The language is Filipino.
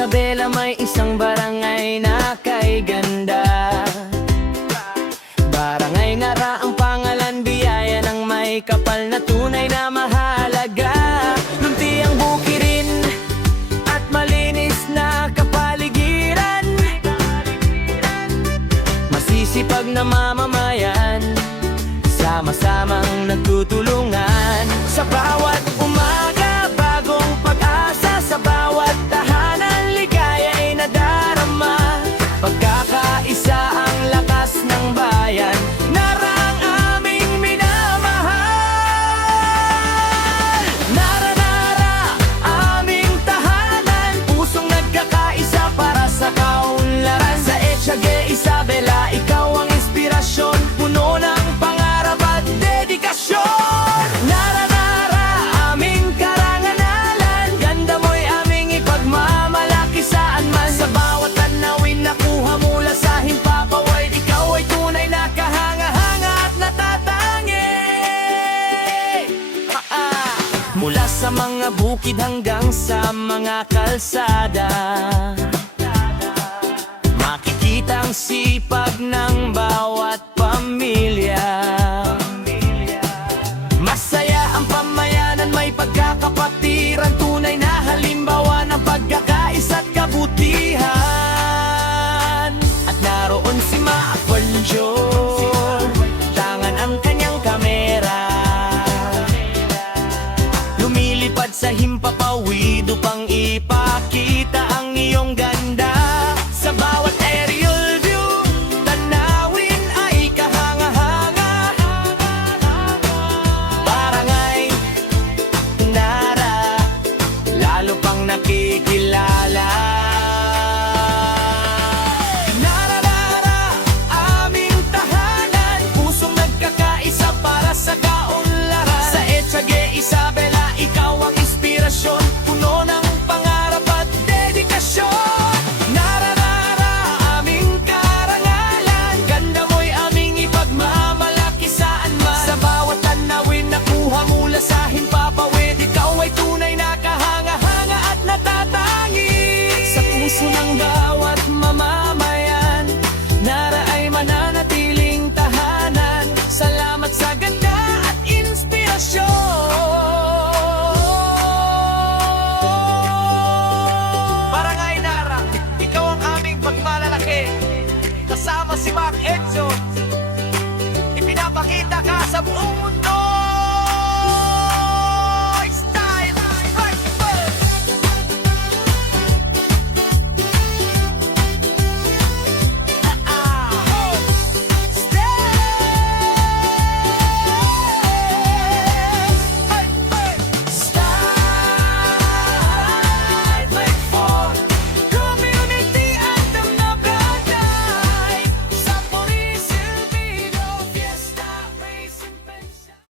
Isabela may isang barangay na kay ganda. Barangay Ngara ang pangalan, biyaya ng may kapal na tunay na mahalaga. Lunti ang bukirin at malinis na kapaligiran. Masisipag na mamamayan, sama-samang nagtutulungan. Sa bawat umaga, bagong pag-asa. Sa bawat tahanan, ligaya'y nadarama. Pagkakaisa ang lakas ng bayan, Narang aming minamahal. Nara, Nara, aming tahanan, pusong nagkakaisa para sa kaunlaran. Sa Ethiague, Isabela, ikaw ang inspirasyon, puno ng pangarap at dedikasyon. Nara, Nara, aming karanganalan, ganda mo'y aming ipagmamalaki saan man. Sa bawat tanawin nakuha mula sa himpapawid, ikaw ay tunay na kahanga-hanga at natatangi. Mula sa mga bukid hanggang sa mga kalsada, makikita ang